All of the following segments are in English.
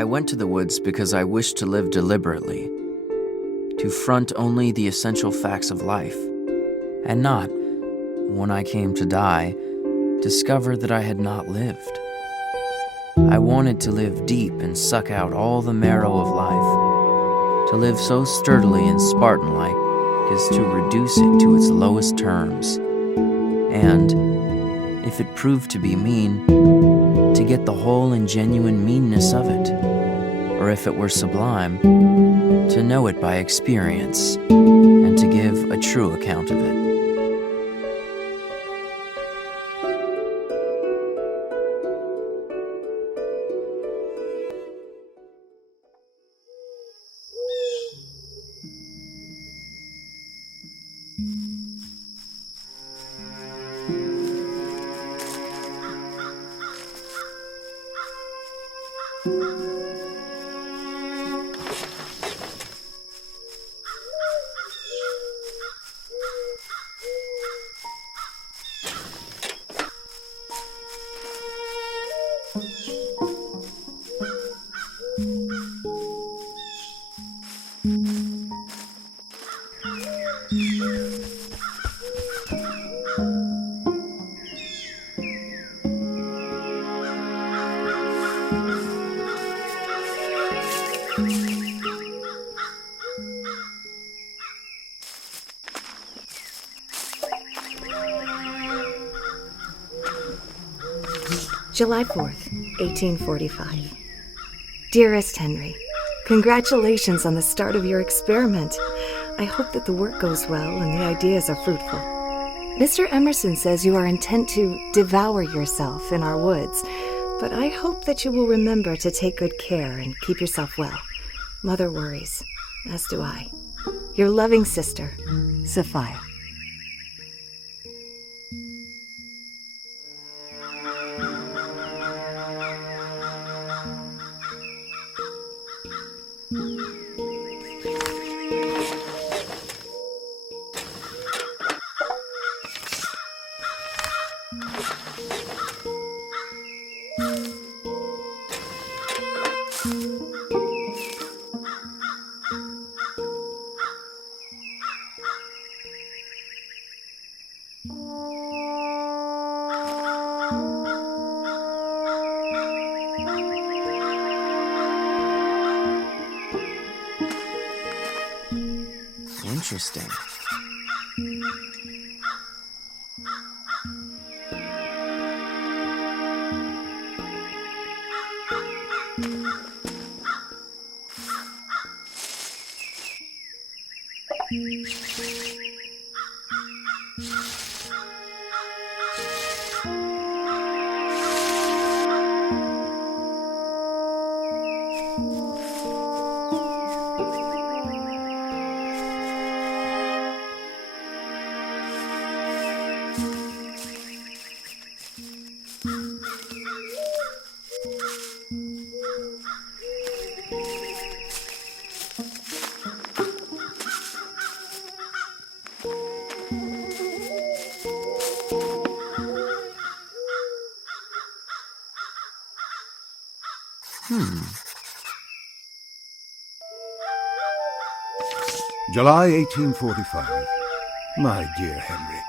I went to the woods because I wished to live deliberately, to front only the essential facts of life, and not, when I came to die, discover that I had not lived. I wanted to live deep and suck out all the marrow of life, to live so sturdily and Spartan-like as to reduce it to its lowest terms, and, if it proved to be mean, to get the whole and genuine meanness of it, or if it were sublime, to know it by experience, and to give a true account of it. July 4th, 1845. Dearest Henry, congratulations on the start of your experiment. I hope that the work goes well and the ideas are fruitful. Mr. Emerson says you are intent to devour yourself in our woods, but I hope that you will remember to take good care and keep yourself well. Mother worries, as do I. Your loving sister, Sophia. Interesting. July 1845. My dear Henry,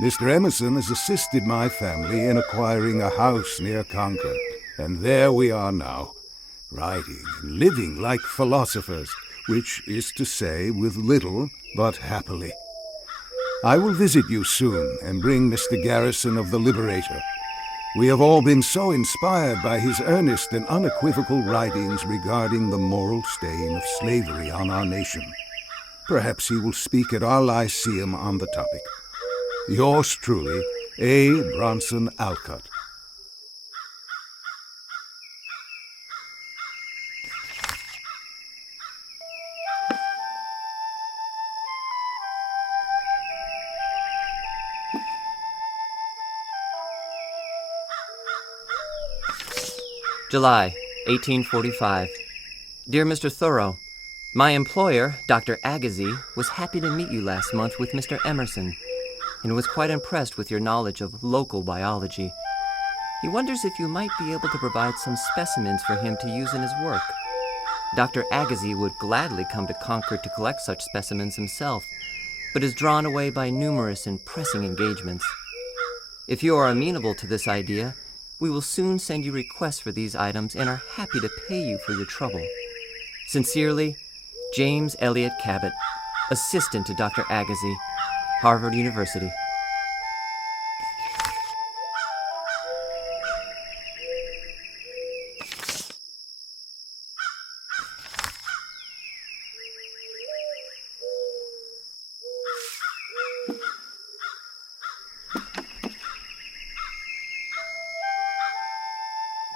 Mr. Emerson has assisted my family in acquiring a house near Concord, and there we are now, writing and living like philosophers, which is to say, with little but happily. I will visit you soon and bring Mr. Garrison of the Liberator. We have all been so inspired by his earnest and unequivocal writings regarding the moral stain of slavery on our nation. Perhaps he will speak at our Lyceum on the topic. Yours truly, A. Bronson Alcott. July, 1845. Dear Mr. Thoreau, my employer, Dr. Agassiz, was happy to meet you last month with Mr. Emerson, and was quite impressed with your knowledge of local biology. He wonders if you might be able to provide some specimens for him to use in his work. Dr. Agassiz would gladly come to Concord to collect such specimens himself, but is drawn away by numerous and pressing engagements. If you are amenable to this idea, we will soon send you requests for these items and are happy to pay you for your trouble. Sincerely, James Elliott Cabot, Assistant to Dr. Agassiz, Harvard University.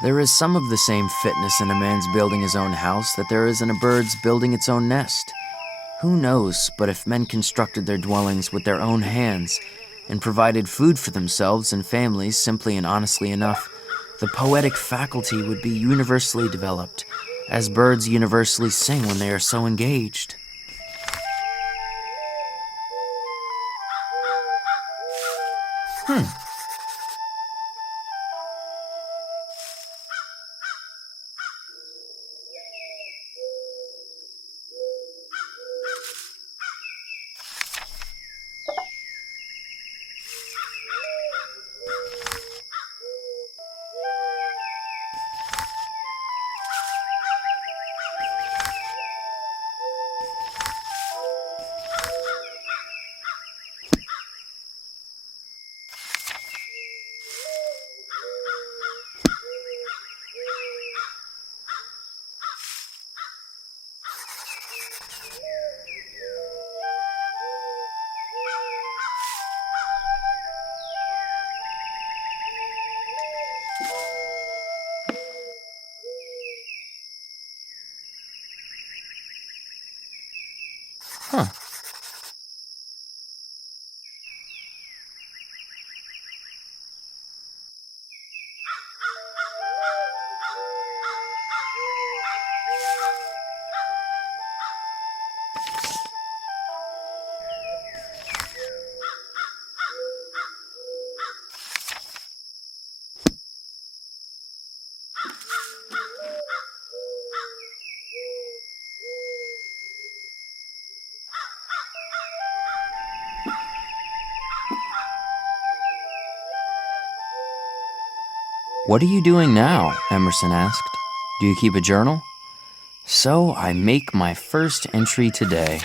There is some of the same fitness in a man's building his own house that there is in a bird's building its own nest. Who knows but if men constructed their dwellings with their own hands and provided food for themselves and families simply and honestly enough, the poetic faculty would be universally developed, as birds universally sing when they are so engaged. Huh. "What are you doing now?" Emerson asked. "Do you keep a journal?" "So I make my first entry today."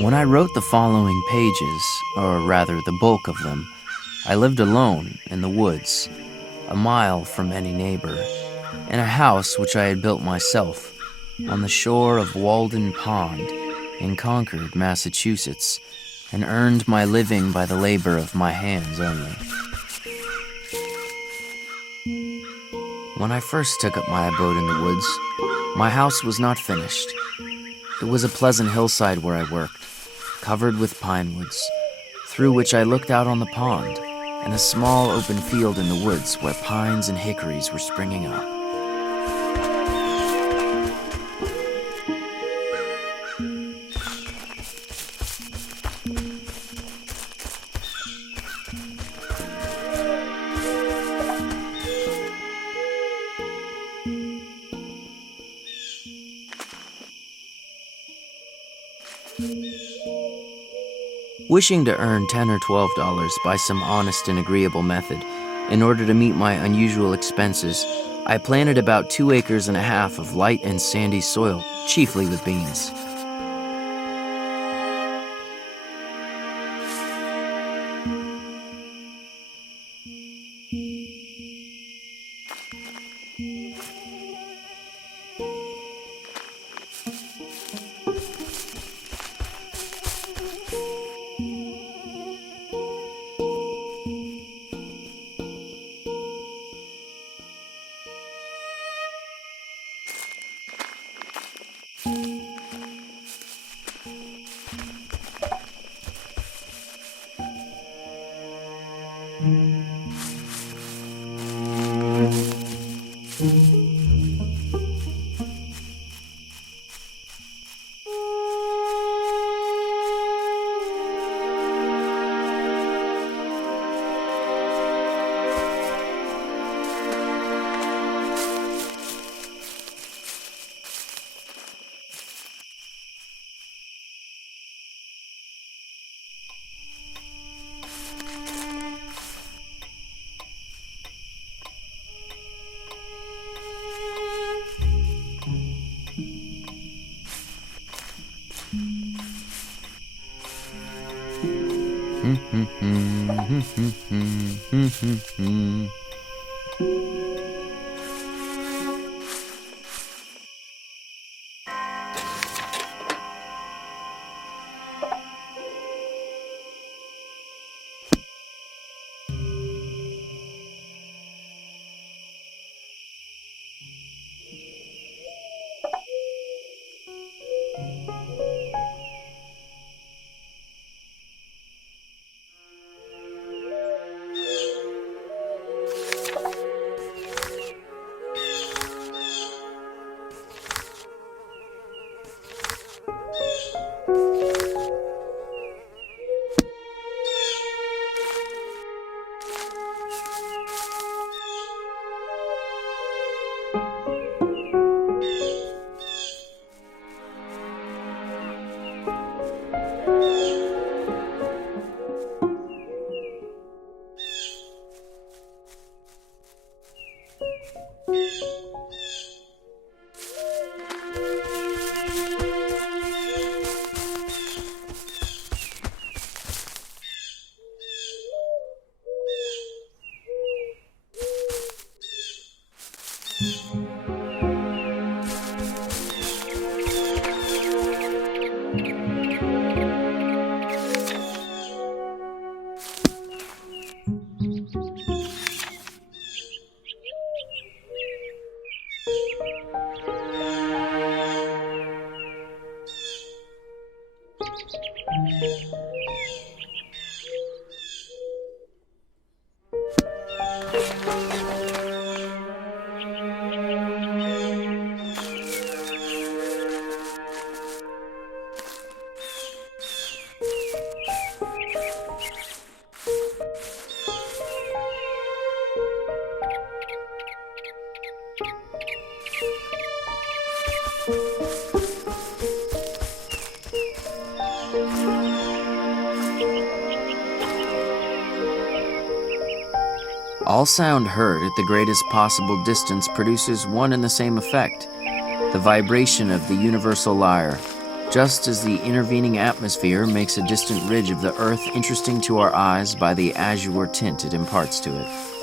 When I wrote the following pages, or rather the bulk of them, I lived alone in the woods, a mile from any neighbor, in a house which I had built myself, on the shore of Walden Pond, in Concord, Massachusetts, and earned my living by the labor of my hands only. When I first took up my abode in the woods, my house was not finished. It was a pleasant hillside where I worked, covered with pine woods, through which I looked out on the pond and a small open field in the woods where pines and hickories were springing up. Wishing to earn $10 or $12 by some honest and agreeable method, in order to meet my unusual expenses, I planted about 2.5 acres of light and sandy soil, chiefly with beans. All sound heard at the greatest possible distance produces one and the same effect, the vibration of the universal lyre, just as the intervening atmosphere makes a distant ridge of the earth interesting to our eyes by the azure tint it imparts to it.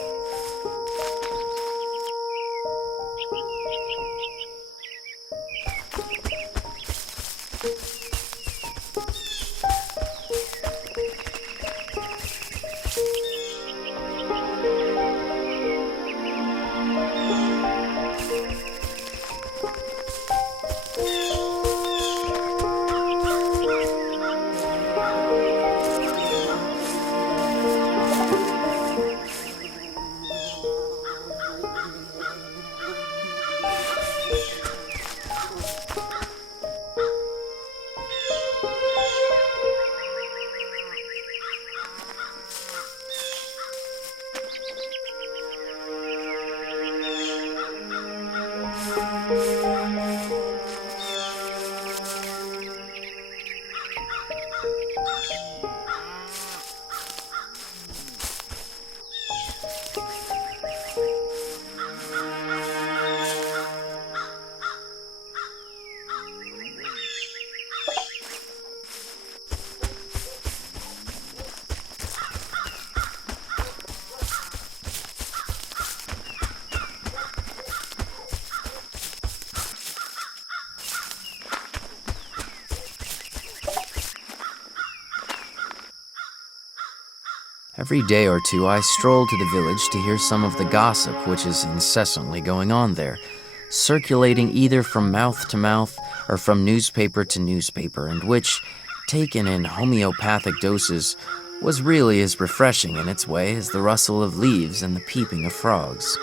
Every day or two I stroll to the village to hear some of the gossip which is incessantly going on there, circulating either from mouth to mouth or from newspaper to newspaper, and which, taken in homeopathic doses, was really as refreshing in its way as the rustle of leaves and the peeping of frogs.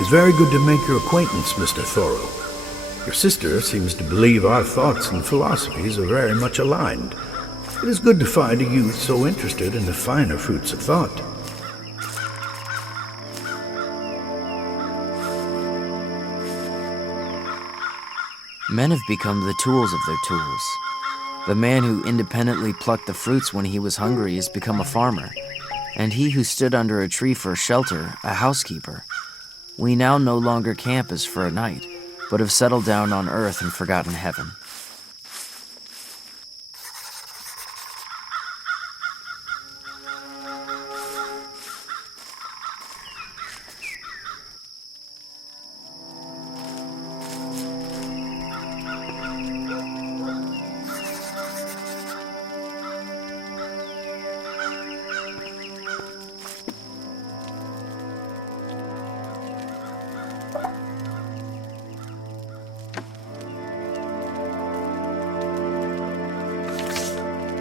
It's very good to make your acquaintance, Mr. Thoreau. Your sister seems to believe our thoughts and philosophies are very much aligned. It is good to find a youth so interested in the finer fruits of thought. Men have become the tools of their tools. The man who independently plucked the fruits when he was hungry has become a farmer, and he who stood under a tree for shelter, a housekeeper. We now no longer camp as for a night, but have settled down on earth and forgotten heaven.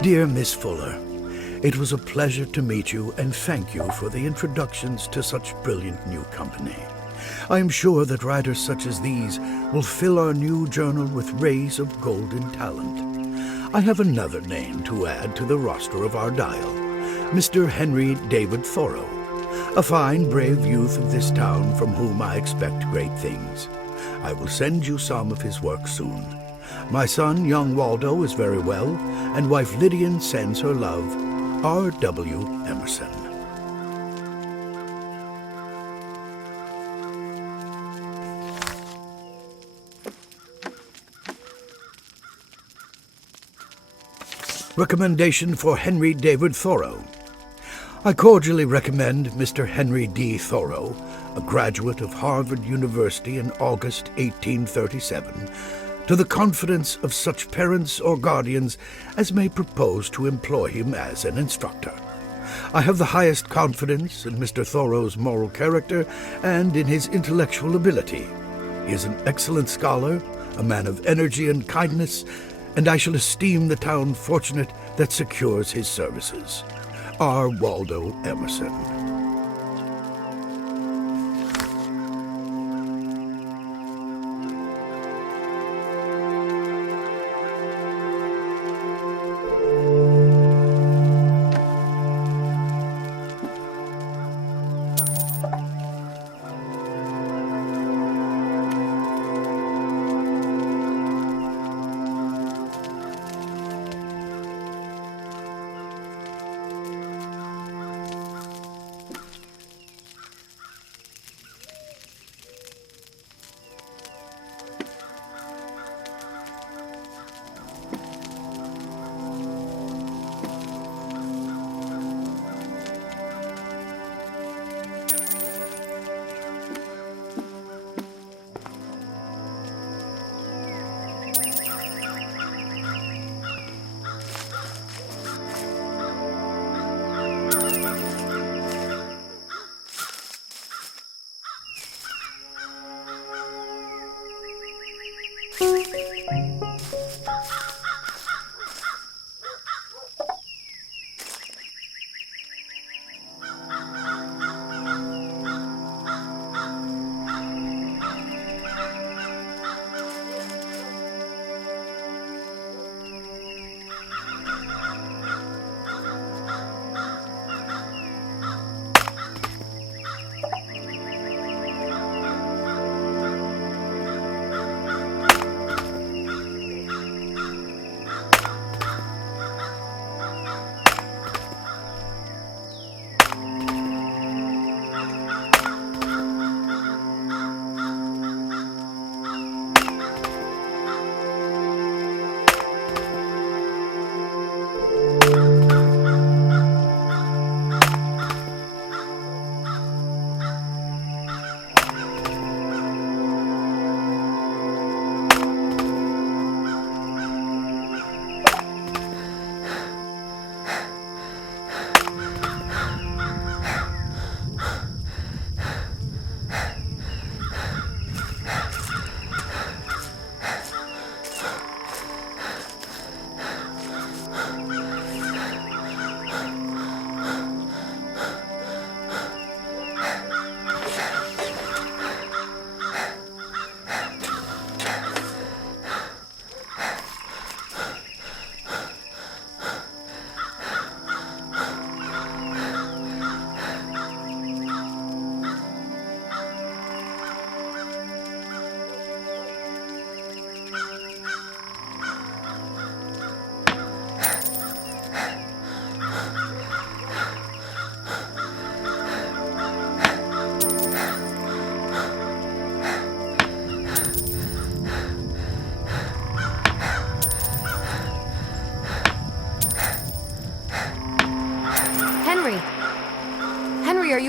Dear Miss Fuller, it was a pleasure to meet you, and thank you for the introductions to such brilliant new company. I am sure that writers such as these will fill our new journal with rays of golden talent. I have another name to add to the roster of our dial, Mr. Henry David Thoreau, a fine, brave youth of this town from whom I expect great things. I will send you some of his work soon. My son, young Waldo, is very well, and wife Lydian sends her love. R.W. Emerson. Recommendation for Henry David Thoreau. I cordially recommend Mr. Henry D. Thoreau, a graduate of Harvard University in August 1837, to the confidence of such parents or guardians as may propose to employ him as an instructor. I have the highest confidence in Mr. Thoreau's moral character and in his intellectual ability. He is an excellent scholar, a man of energy and kindness, and I shall esteem the town fortunate that secures his services. R. Waldo Emerson.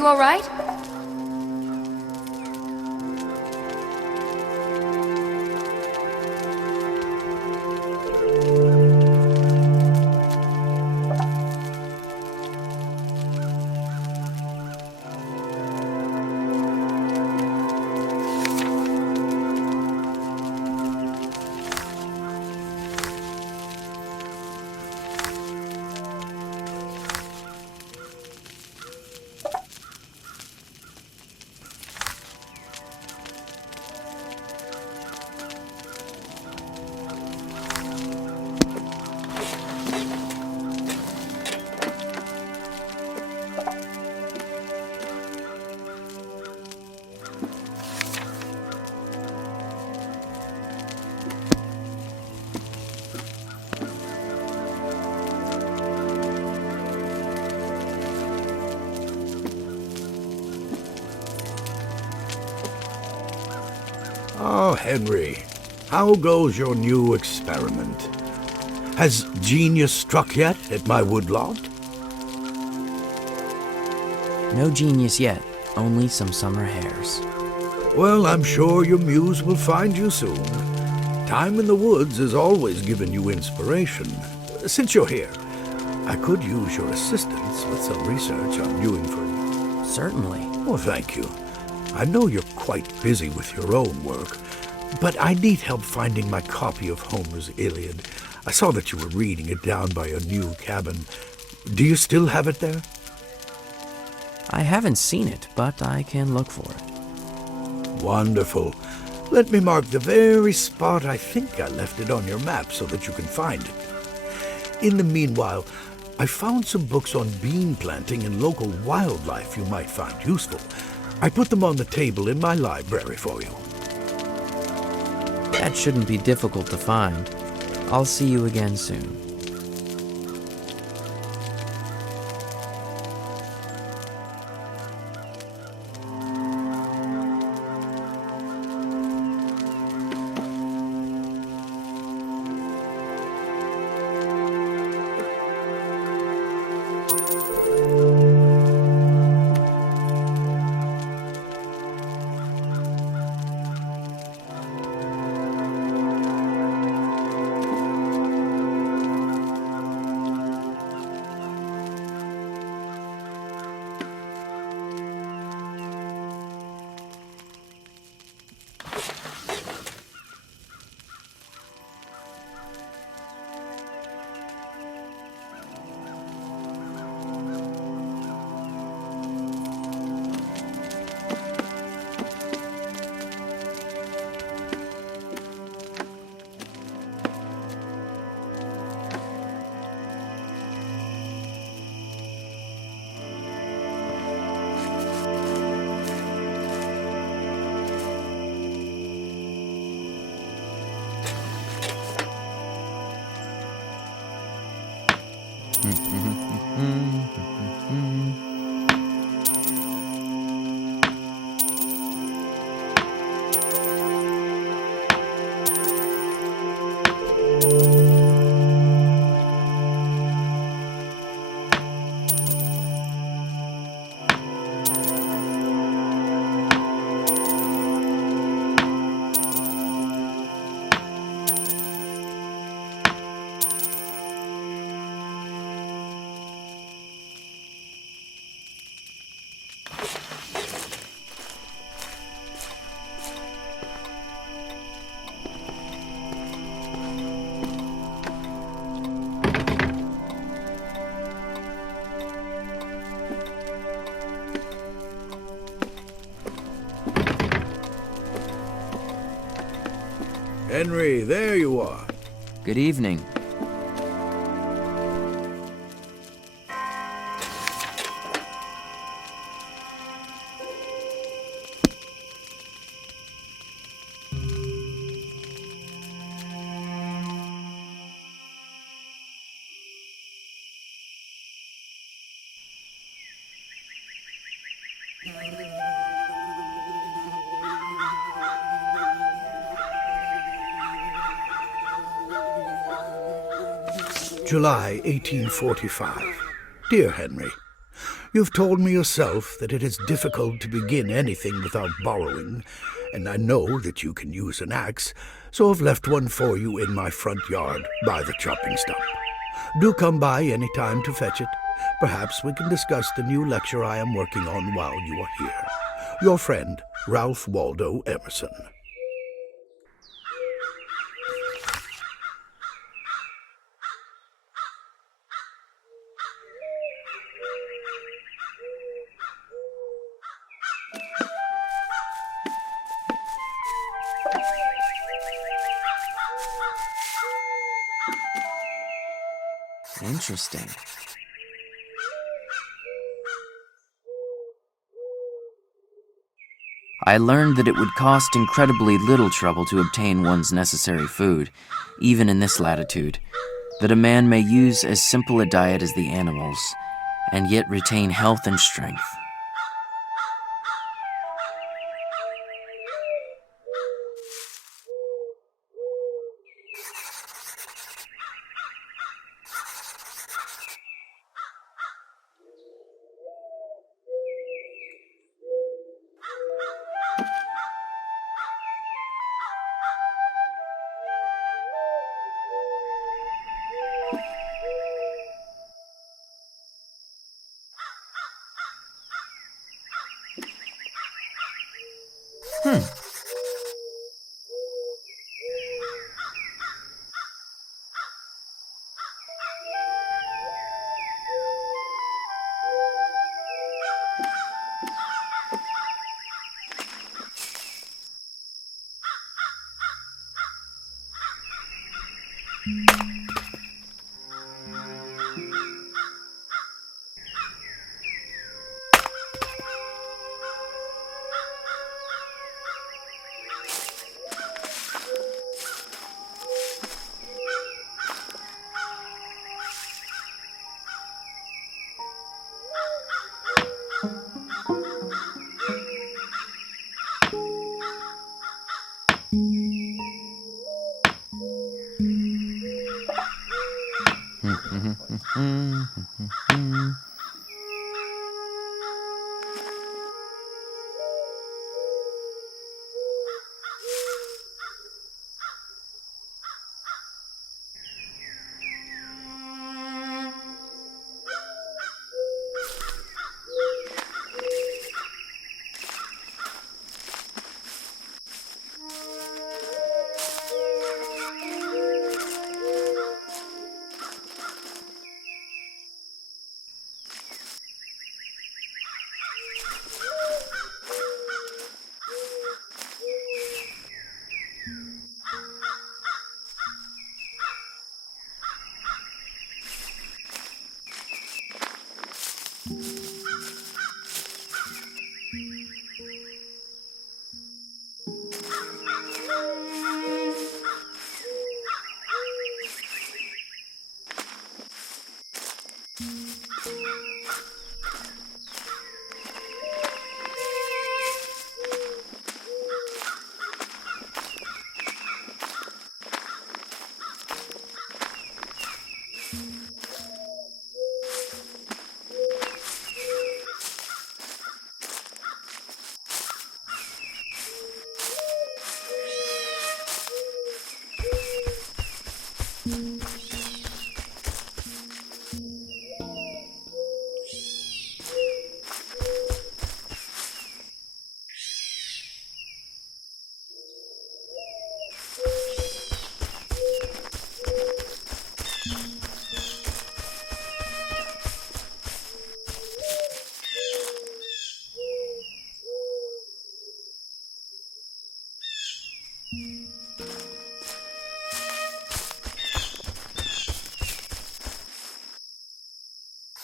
you all right? Oh, Henry, how goes your new experiment? Has genius struck yet at my woodlot? No genius yet, only some summer hares. Well, I'm sure your muse will find you soon. Time in the woods has always given you inspiration. Since you're here, I could use your assistance with some research I'm doing for you. Certainly. Oh, thank you. I know you're quite busy with your own work, but I need help finding my copy of Homer's Iliad. I saw that you were reading it down by a new cabin. Do you still have it there? I haven't seen it, but I can look for it. Wonderful. Let me mark the very spot I think I left it on your map so that you can find it. In the meanwhile, I found some books on bean planting and local wildlife you might find useful. I put them on the table in my library for you. That shouldn't be difficult to find. I'll see you again soon. Henry, there you are. Good evening. July 1845. Dear Henry, You've told me yourself that it is difficult to begin anything without borrowing, and I know that you can use an axe, so I've left one for you in my front yard by the chopping stump. Do come by any time to fetch it. Perhaps we can discuss the new lecture I am working on while you are here. Your friend, Ralph Waldo Emerson. Interesting. I learned that it would cost incredibly little trouble to obtain one's necessary food, even in this latitude, that a man may use as simple a diet as the animals, and yet retain health and strength.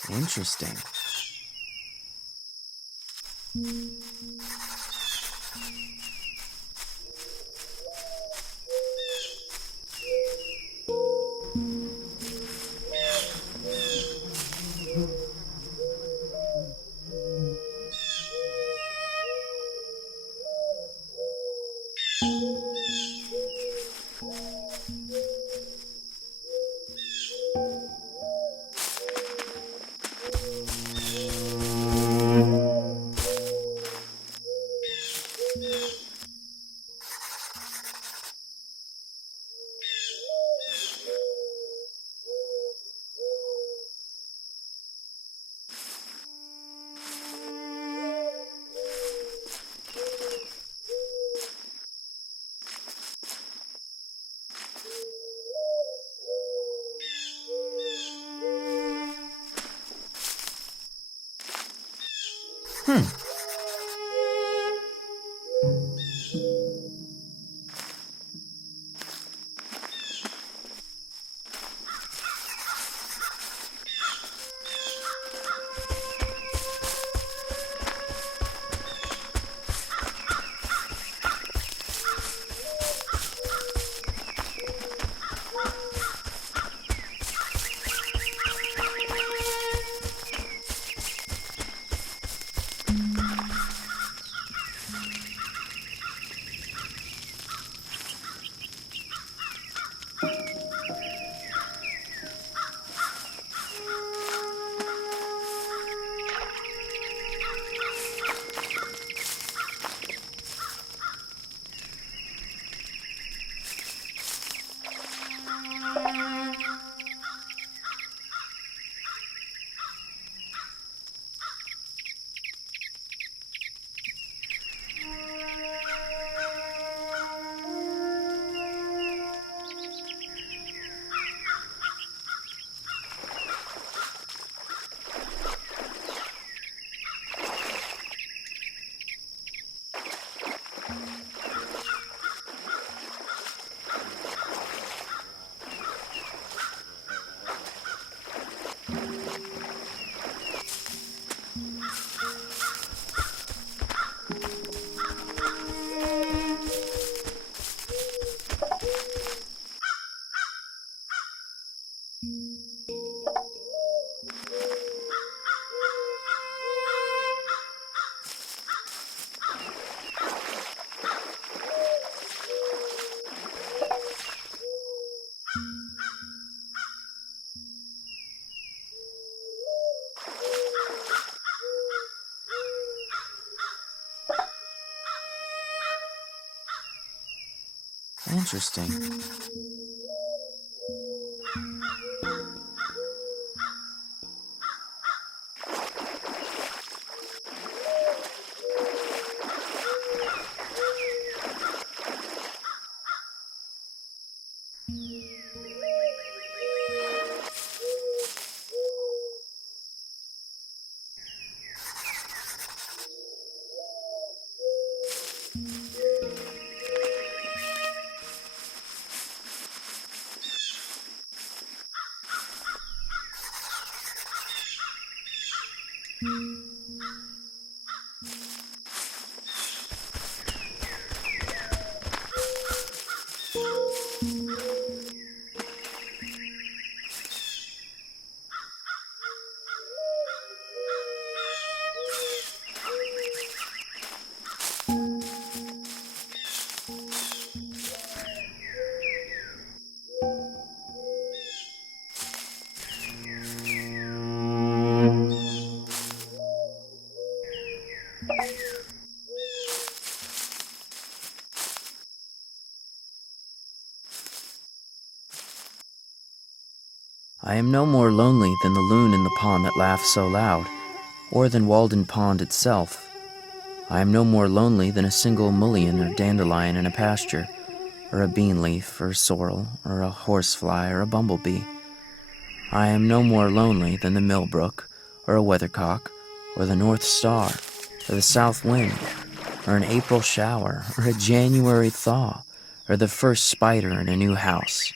Interesting. Interesting. I am no more lonely than the loon in the pond that laughs so loud, or than Walden Pond itself. I am no more lonely than a single mullein or dandelion in a pasture, or a bean leaf or sorrel, or a horsefly or a bumblebee. I am no more lonely than the millbrook, or a weathercock, or the North Star, or the south wind, or an April shower, or a January thaw, or the first spider in a new house.